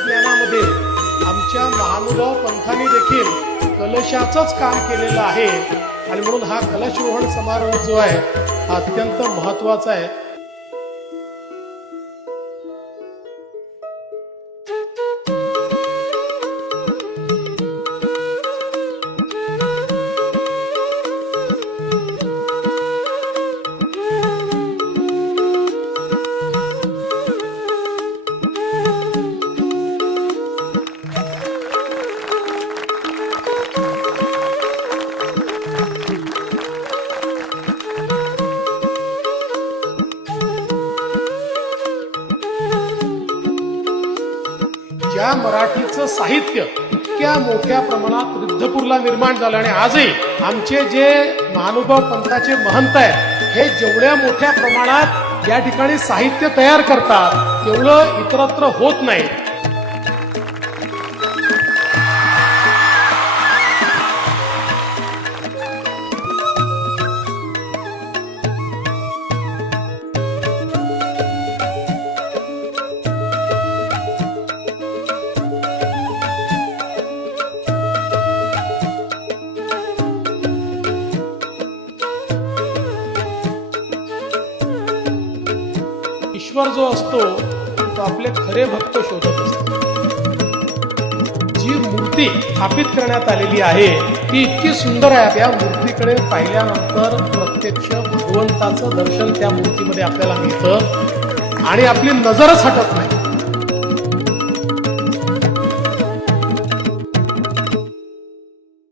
तंत्रज्ञानामध्ये आमच्या महानुभाव पंथाने देखील कलशाचंच काम केलेलं आहे. आणि म्हणून हा कलशरोहण समारोह जो आहे हा अत्यंत महत्त्वाचा आहे. ज्या मराठीचं साहित्य इतक्या मोठ्या प्रमाणात रिद्धपूरला निर्माण झालं आणि आजही आमचे जे महानुभाव पंथाचे महंत आहेत हे जेवढ्या मोठ्या प्रमाणात या ठिकाणी साहित्य तयार करतात तेवढं इतरत्र होत नाही. ईश्वर जो असतो तो आपले खरे भक्त शोधत असतो. जी मूर्ती स्थापित करण्यात आलेली आहे ती इतकी सुंदर आहे. त्या मूर्तीकडे पाहिल्यानंतर प्रत्यक्ष भगवंताचं दर्शन त्या मूर्तीमध्ये आपल्याला मिळतं. आणि आपली नजरच हटत नाही.